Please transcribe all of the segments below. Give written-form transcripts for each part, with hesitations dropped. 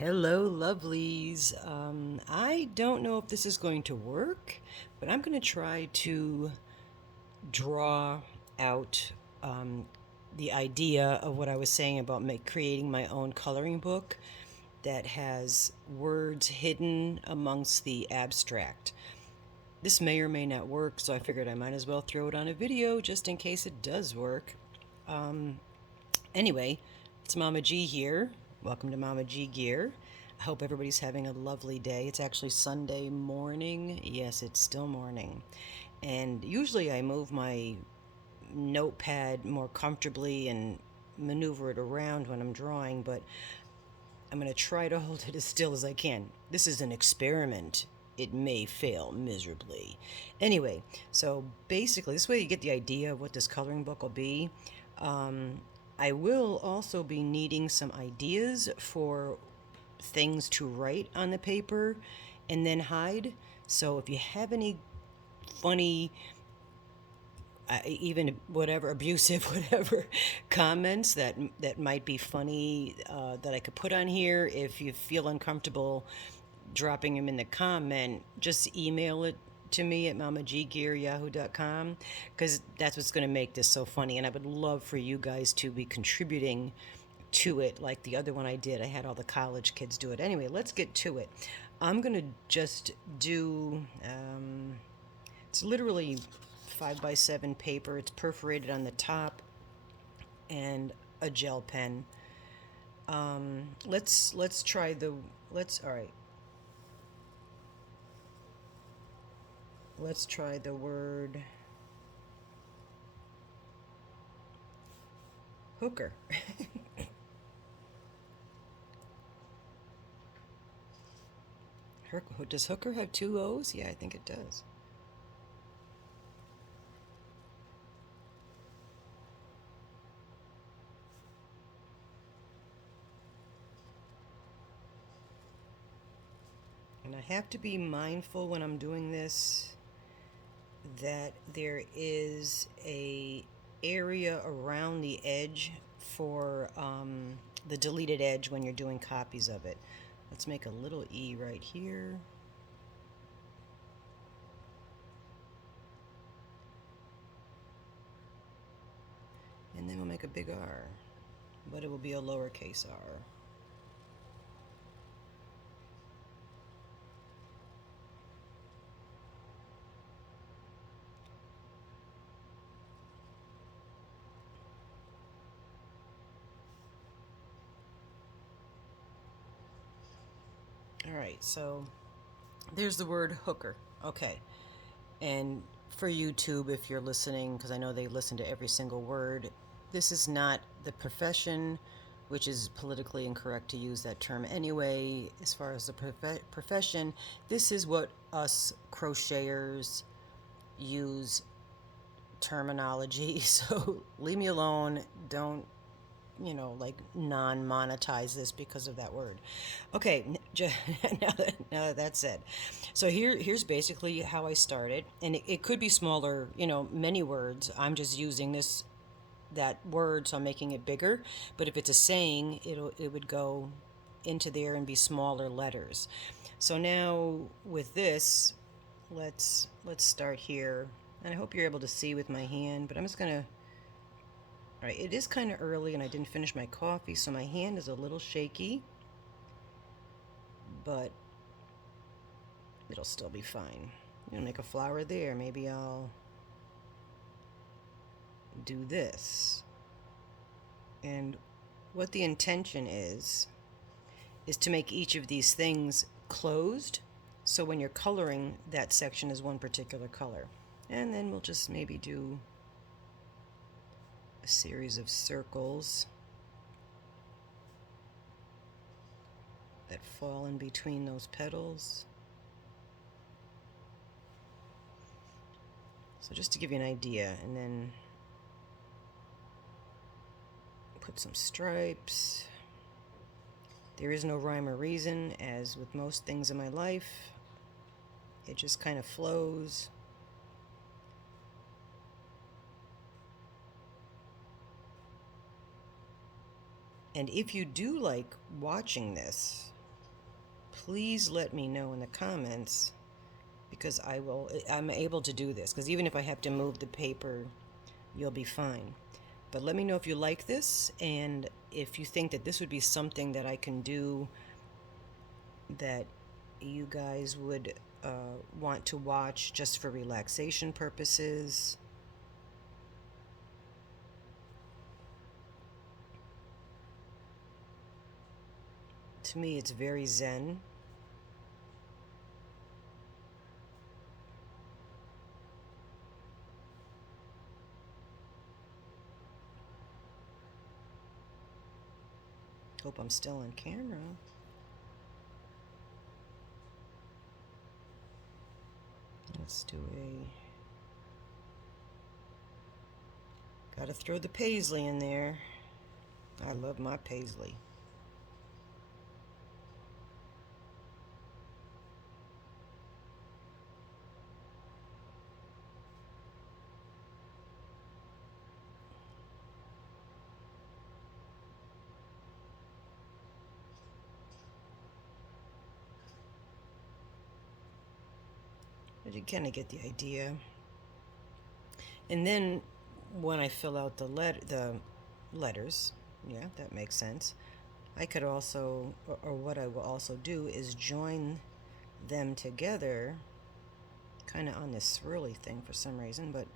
Hello, lovelies. I don't know if this is going to work, but I'm going to try to draw out the idea of what I was saying about creating my own coloring book that has words hidden amongst the abstract. This may or may not work, so I figured I might as well throw it on a video just in case it does work. Anyway, it's Mama G here. Welcome to Mama G Gear. I hope everybody's having a lovely day. It's actually Sunday morning. Yes, it's still morning. And usually I move my notepad more comfortably and maneuver it around when I'm drawing, but I'm going to try to hold it as still as I can. This is an experiment. It may fail miserably. Anyway, so basically, this way you get the idea of what this coloring book will be. I will also be needing some ideas for things to write on the paper and then hide. So if you have any funny, even whatever abusive, whatever comments that might be funny that I could put on here, if you feel uncomfortable dropping them in the comment, just email it to me at mamaggear@yahoo.com, because that's what's going to make this so funny. And I would love for you guys to be contributing to it like the other one I did. I had all the college kids do it. Anyway, let's get to it. I'm going to just do, it's literally 5x7 paper. It's perforated on the top and a gel pen. Let's try the, all right. Let's try the word hooker. Does hooker have two O's? Yeah, I think it does. And I have to be mindful when I'm doing this that there is a area around the edge for the deleted edge when you're doing copies of it. Let's make a little E right here. And then we'll make a big R, but it will be a lowercase r. All right, so there's the word hooker. Okay. And for YouTube, if you're listening, because I know they listen to every single word, this is not the profession, which is politically incorrect to use that term anyway. As far as the profession, this is what us crocheters use terminology. So leave me alone. Don't, like non-monetize this because of that word. Okay, now that that's said, so here's basically how I started, and it could be smaller, many words. I'm just using that word, so I'm making it bigger. But if it's a saying, it would go into there and be smaller letters. So now with this, let's start here, and I hope you're able to see with my hand. But I'm just gonna. All right, it is kind of early and I didn't finish my coffee, so my hand is a little shaky, but it'll still be fine. I'm gonna make a flower there. Maybe I'll do this. And what the intention is to make each of these things closed, so when you're coloring, that section is one particular color. And then we'll just maybe do a series of circles that fall in between those petals. So just to give you an idea, and then put some stripes. There is no rhyme or reason, as with most things in my life. It just kind of flows. And if you do like watching this, please let me know in the comments, because I'm able to do this, because even if I have to move the paper, you'll be fine. But let me know if you like this, and if you think that this would be something that I can do that you guys would want to watch just for relaxation purposes. To me, it's very zen. Hope I'm still on camera. Let's do gotta throw the paisley in there. I love my paisley. But you kind of get the idea. And then when I fill out the letters, yeah, that makes sense. I could also, or what I will also do is join them together, kind of on this swirly thing for some reason, but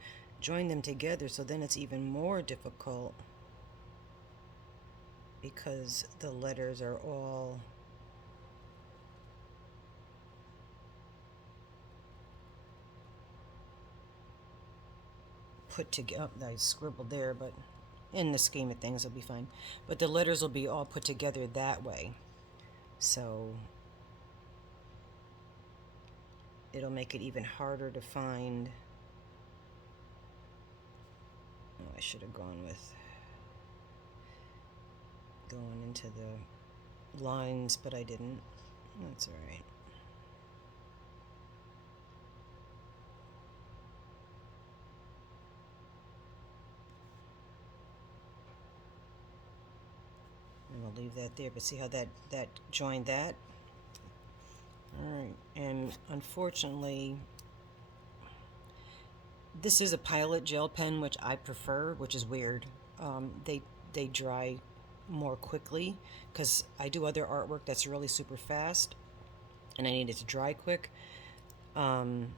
join them together, so then it's even more difficult because the letters are all put together. Oh, I scribbled there, but in the scheme of things, it'll be fine. But the letters will be all put together that way. So it'll make it even harder to find. Oh, I should have gone with going into the lines, but I didn't. That's all right. And we'll leave that there, but see how that joined that? All right, and unfortunately, this is a Pilot gel pen, which I prefer, which is weird. They dry more quickly, because I do other artwork that's really super fast, and I need it to dry quick. And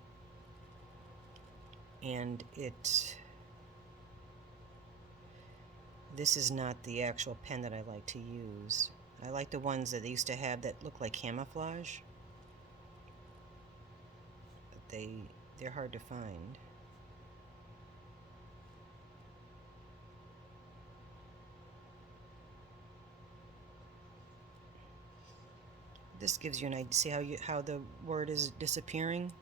this is not the actual pen that I like to use. I like the ones that they used to have that look like camouflage, but they're hard to find. This gives you an idea. See how the word is disappearing?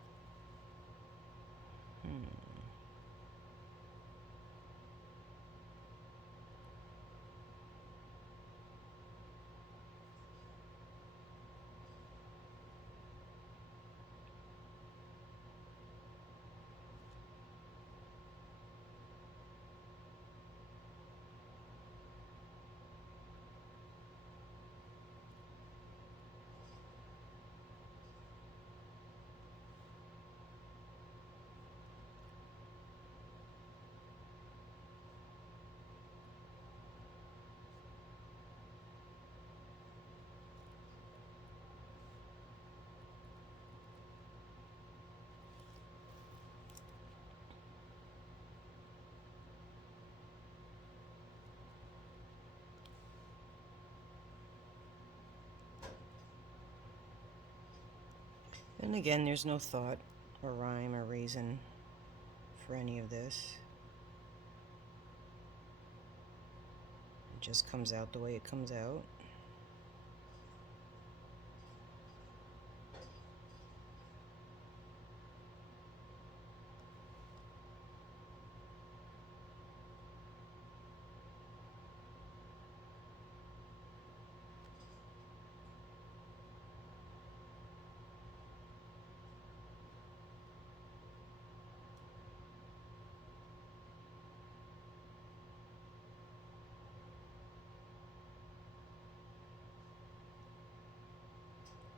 And again, there's no thought or rhyme or reason for any of this. It just comes out the way it comes out.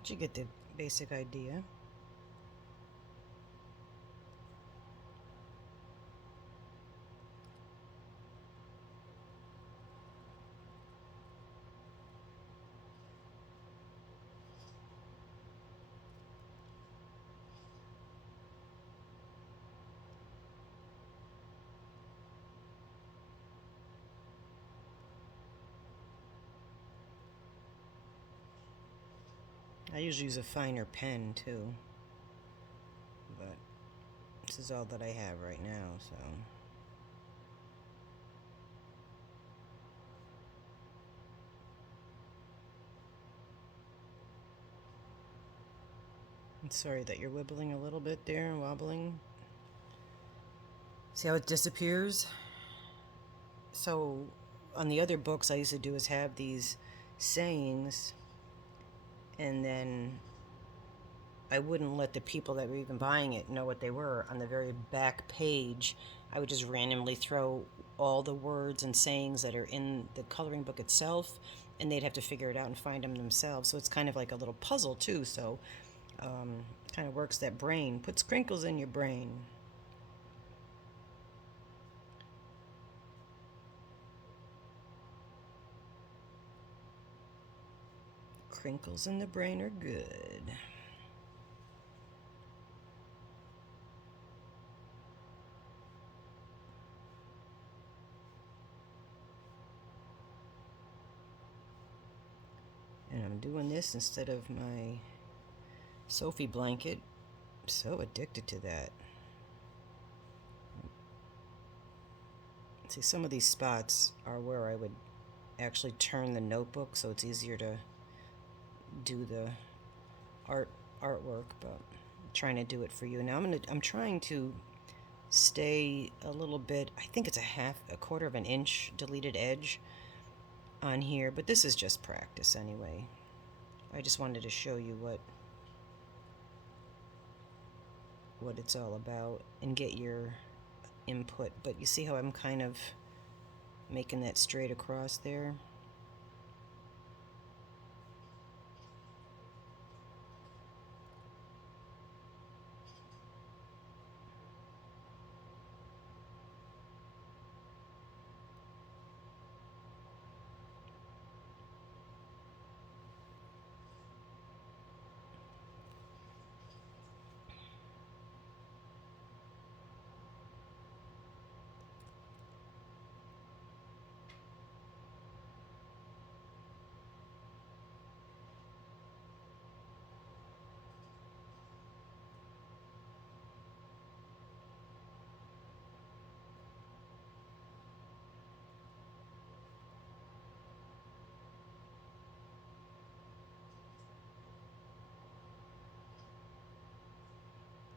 But you get the basic idea. I usually use a finer pen too, but this is all that I have right now, so. I'm sorry that you're wibbling a little bit there and wobbling. See how it disappears? So on the other books I used to do is have these sayings, and then I wouldn't let the people that were even buying it know what they were. On the very back page, I would just randomly throw all the words and sayings that are in the coloring book itself, and they'd have to figure it out and find them themselves. So it's kind of like a little puzzle too. So kind of works that brain, puts crinkles in your brain. Crinkles in the brain are good. And I'm doing this instead of my Sophie blanket. I'm so addicted to that. See, some of these spots are where I would actually turn the notebook so it's easier to do the artwork, but I'm trying to do it for you. Now I'm trying to stay a little bit, I think it's a quarter of an inch deleted edge on here, but this is just practice anyway. I just wanted to show you what it's all about and get your input. But you see how I'm kind of making that straight across there?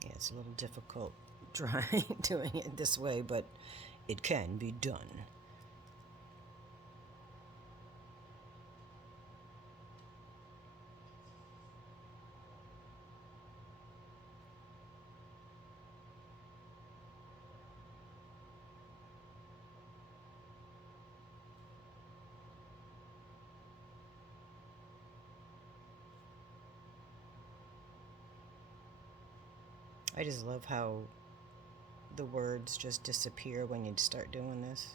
Yeah, it's a little difficult doing it this way, but it can be done. I just love how the words just disappear when you start doing this.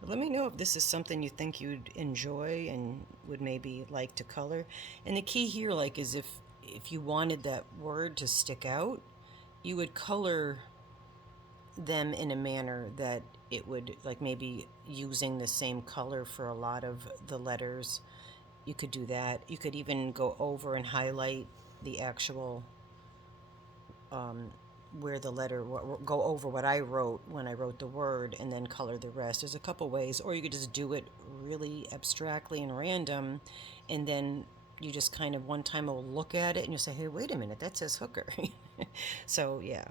But let me know if this is something you think you'd enjoy and would maybe like to color. And the key here, like, is if you wanted that word to stick out, you would color them in a manner that it would, like, maybe using the same color for a lot of the letters. You could do that. You could even go over and highlight the actual where the letter, go over what I wrote when I wrote the word and then color the rest. There's a couple ways, or you could just do it really abstractly and random, and then you just kind of one time will look at it and you say, hey, wait a minute, that says hooker. So yeah,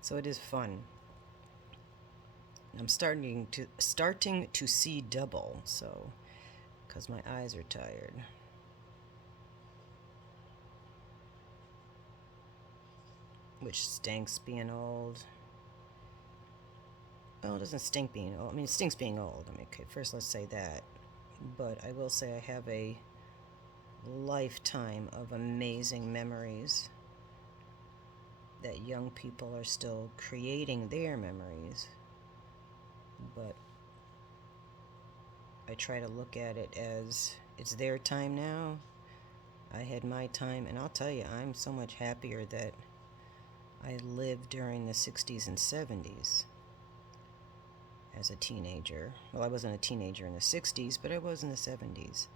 so it is fun. I'm starting to see double, so because my eyes are tired. Which stinks being old. Well, it doesn't stink being old. I mean, it stinks being old. I mean, okay, first let's say that. But I will say I have a lifetime of amazing memories that young people are still creating their memories. But I try to look at it as it's their time now. I had my time, and I'll tell you, I'm so much happier that I lived during the 60s and 70s as a teenager. Well, I wasn't a teenager in the 60s, but I was in the 70s.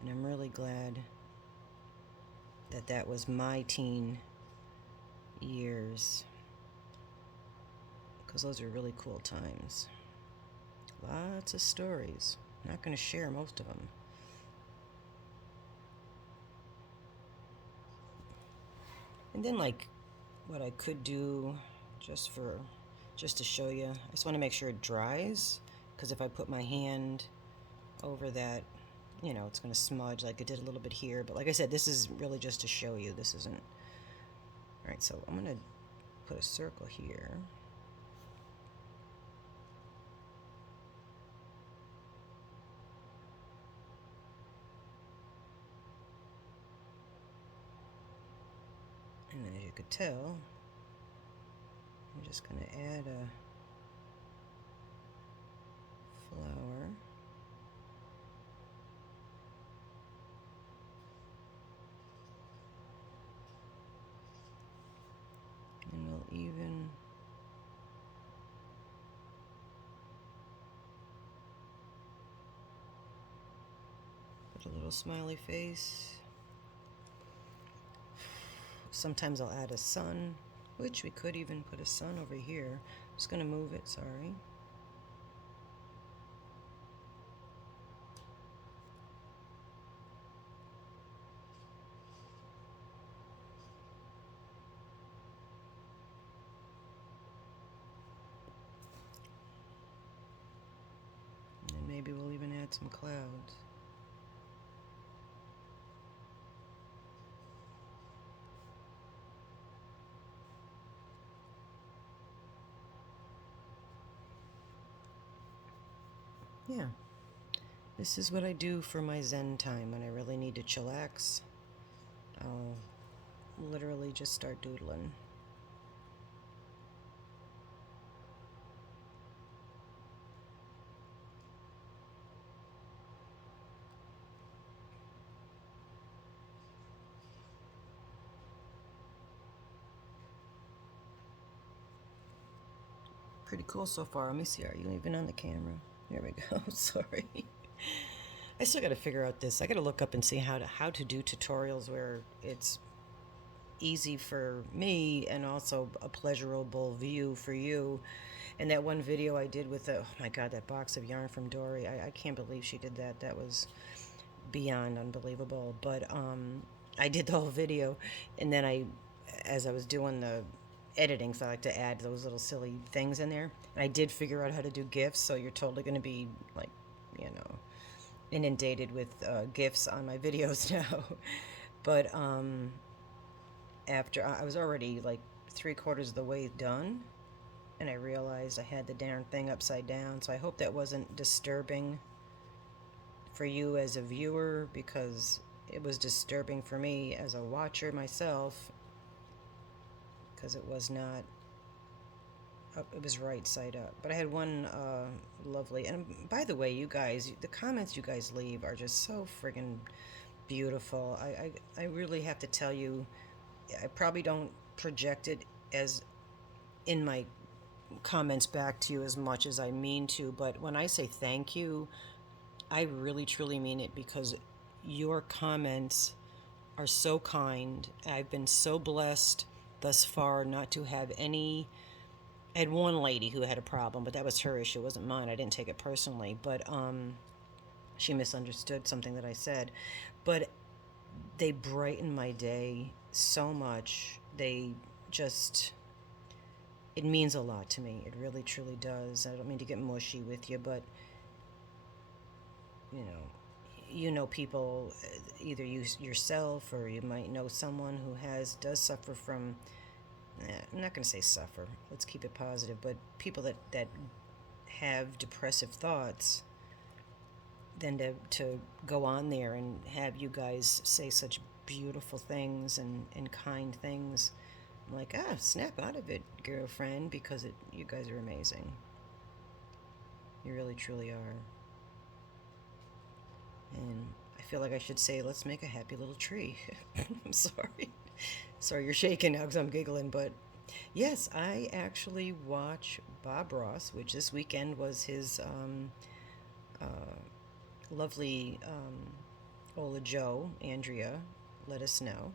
And I'm really glad that that was my teen years, because those are really cool times. Lots of stories. I'm not going to share most of them. And then, like, what I could do just to show you, I just want to make sure it dries, because if I put my hand over that, you know, it's going to smudge like it did a little bit here. But like I said, this is really just to show you. This isn't. All right, so I'm going to put a circle here. And then, as you could tell, I'm just going to add a flower. And we'll even put a little smiley face. Sometimes I'll add a sun, which we could even put a sun over here. I'm just going to move it, sorry. And maybe we'll even add some clouds. Yeah, this is what I do for my Zen time when I really need to chillax. I'll literally just start doodling. Pretty cool so far. Let me see, are you even on the camera? There we go. Sorry. I still got to figure out this. I got to look up and see how to do tutorials where it's easy for me and also a pleasurable view for you. And that one video I did with oh my God, that box of yarn from Dory. I can't believe she did that. That was beyond unbelievable. But I did the whole video, and then as I was doing the editing, so I like to add those little silly things in there. And I did figure out how to do GIFs, so you're totally going to be like, you know, inundated with GIFs on my videos now. But after I was already like 3/4 of the way done, and I realized I had the darn thing upside down. So I hope that wasn't disturbing for you as a viewer, because it was disturbing for me as a watcher myself, because it was not up, it was right side up. But I had one lovely, and by the way, you guys, the comments you guys leave are just so friggin' beautiful. I really have to tell you, I probably don't project it as in my comments back to you as much as I mean to, but when I say thank you, I really truly mean it, because your comments are so kind. I've been so blessed thus far not to have any. I had one lady who had a problem, but that was her issue, it wasn't mine. I didn't take it personally, but she misunderstood something that I said. But they brighten my day so much. They just, it means a lot to me. It really truly does. I don't mean to get mushy with you, but you know people, either you yourself or you might know someone who does suffer from, I'm not going to say suffer, let's keep it positive, but people that have depressive thoughts. than to go on there and have you guys say such beautiful things and kind things. I'm like, snap out of it, girlfriend, because you guys are amazing. You really, truly are. And I feel like I should say, let's make a happy little tree. I'm sorry. Sorry, you're shaking now because I'm giggling, but yes, I actually watch Bob Ross, which this weekend was his lovely Ola Joe, Andrea, let us know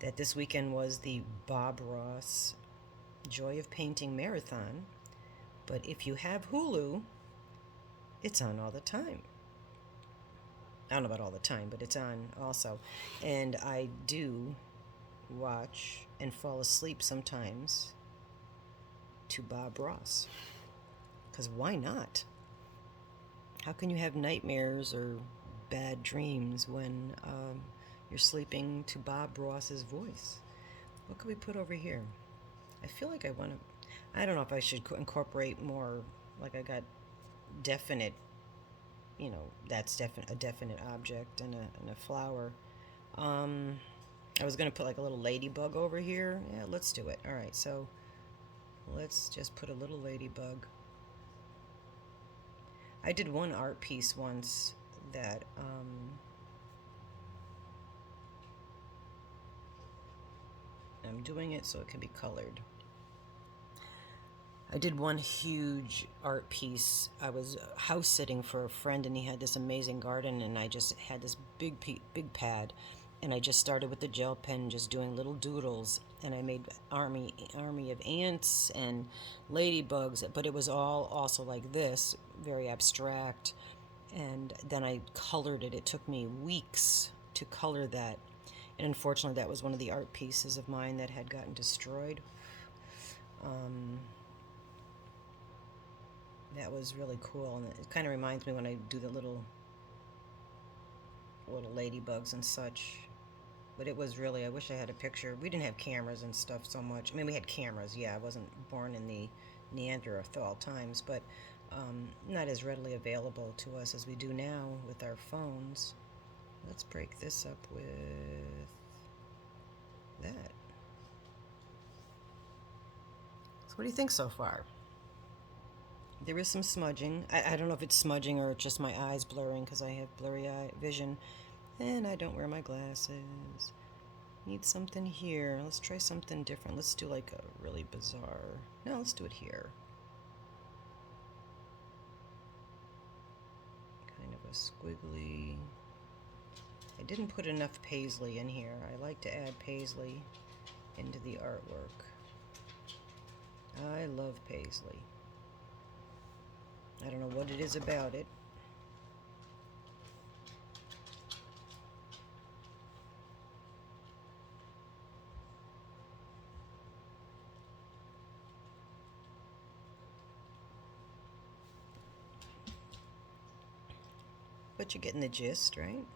that this weekend was the Bob Ross Joy of Painting Marathon. But if you have Hulu, it's on all the time. I don't know about all the time, but it's on also. And I do watch and fall asleep sometimes to Bob Ross. Because why not? How can you have nightmares or bad dreams when you're sleeping to Bob Ross's voice? What could we put over here? I feel like I want to... I don't know if I should incorporate more, like I got definite, that's a definite object and a flower. I was going to put like a little ladybug over here. Yeah, let's do it. All right, so let's just put a little ladybug. I did one art piece once that I'm doing it so it can be colored. I did one huge art piece. I was house sitting for a friend, and he had this amazing garden, and I just had this big pad, and I just started with the gel pen, just doing little doodles, and I made army of ants and ladybugs, but it was all also like this, very abstract. And then I colored it. It took me weeks to color that, and unfortunately, that was one of the art pieces of mine that had gotten destroyed. That was really cool, and it kind of reminds me when I do the little ladybugs and such. But it was really, I wish I had a picture. We didn't have cameras and stuff so much. I mean, we had cameras, yeah. I wasn't born in the Neanderthal times, but not as readily available to us as we do now with our phones. Let's break this up with that. So what do you think so far? There is some smudging. I don't know if it's smudging or just my eyes blurring because I have blurry eye vision and I don't wear my glasses. Need something here. Let's try something different. Let's do like a really bizarre... No, let's do it here. Kind of a squiggly... I didn't put enough paisley in here. I like to add paisley into the artwork. I love paisley. I don't know what it is about it. But you're getting the gist, right? And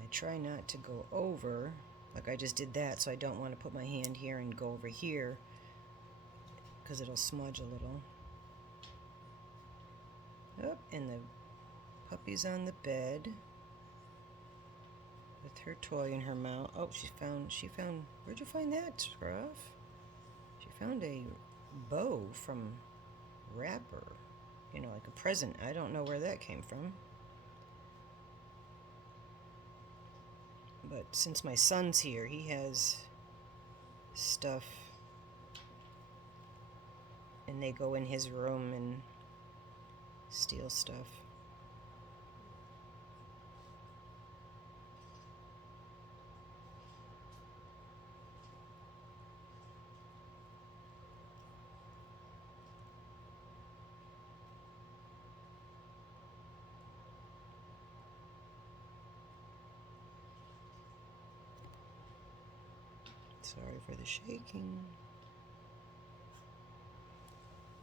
I try not to go over, like I just did that, so I don't want to put my hand here and go over here, because it'll smudge a little. Oh, and the puppy's on the bed with her toy in her mouth. Oh, she found, where'd you find that, Scruff? She found a bow from Rapper. Like a present. I don't know where that came from. But since my son's here, he has stuff, and they go in his room and steal stuff. Sorry for the shaking.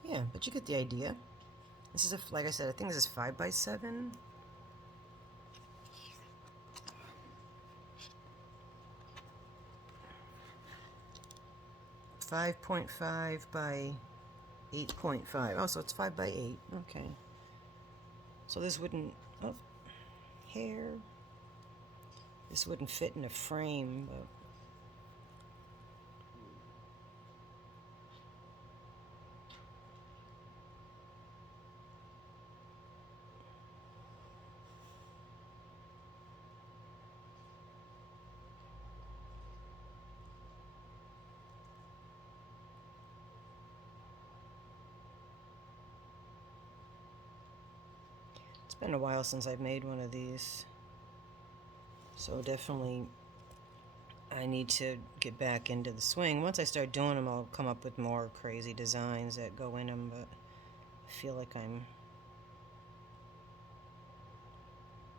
Yeah, but you get the idea. This is, like I said, I think this is 5x7. 5.5 by 8.5. Oh, so it's 5 by 8. Okay. So this wouldn't, oh, hair. This wouldn't fit in a frame, but it's been a while since I've made one of these. So definitely I need to get back into the swing. Once I start doing them, I'll come up with more crazy designs that go in them, but I feel like I'm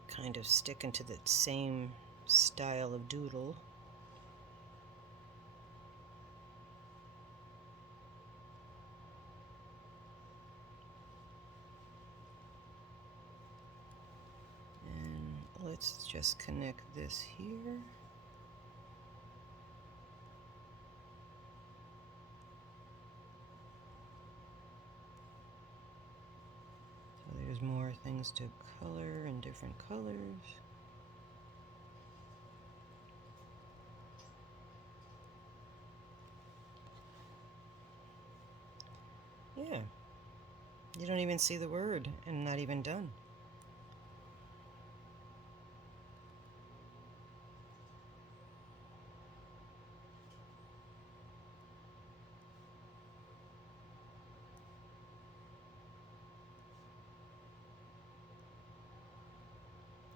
kind of sticking to the same style of doodle. And let's just connect this here. There's more things to color in different colors. Yeah. You don't even see the word and not even done.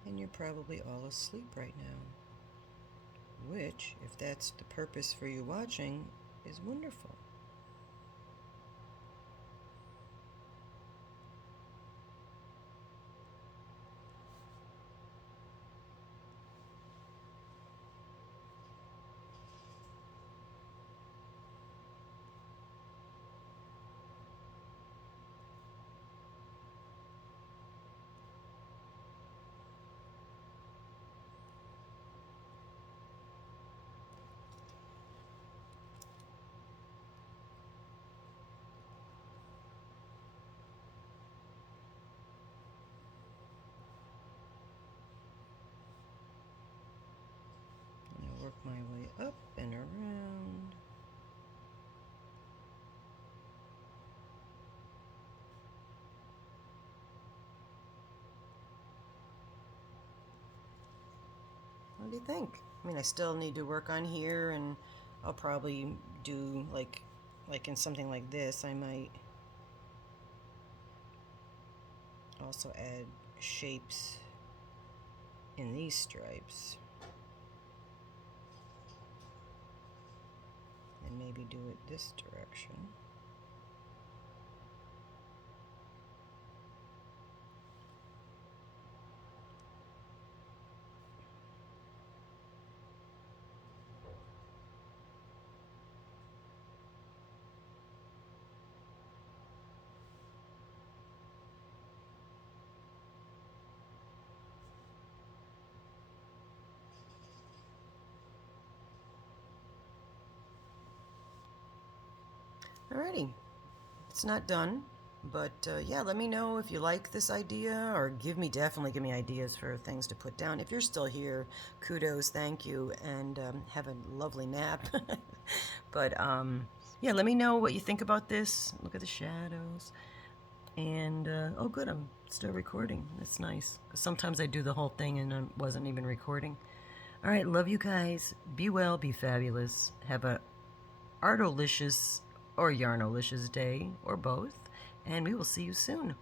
And you're probably all asleep right now. Which, if that's the purpose for you watching, is wonderful. Work my way up and around. What do you think? I mean, I still need to work on here, and I'll probably do like in something like this, I might also add shapes in these stripes. And maybe do it this direction. Alrighty, it's not done, but yeah, let me know if you like this idea, or definitely give me ideas for things to put down. If you're still here, kudos, thank you, and have a lovely nap. But yeah, let me know what you think about this. Look at the shadows. And oh good, I'm still recording. That's nice, 'cause sometimes I do the whole thing and I wasn't even recording. All right, love you guys. Be well, be fabulous. Have a artolicious or yarnolicious day, or both, and we will see you soon.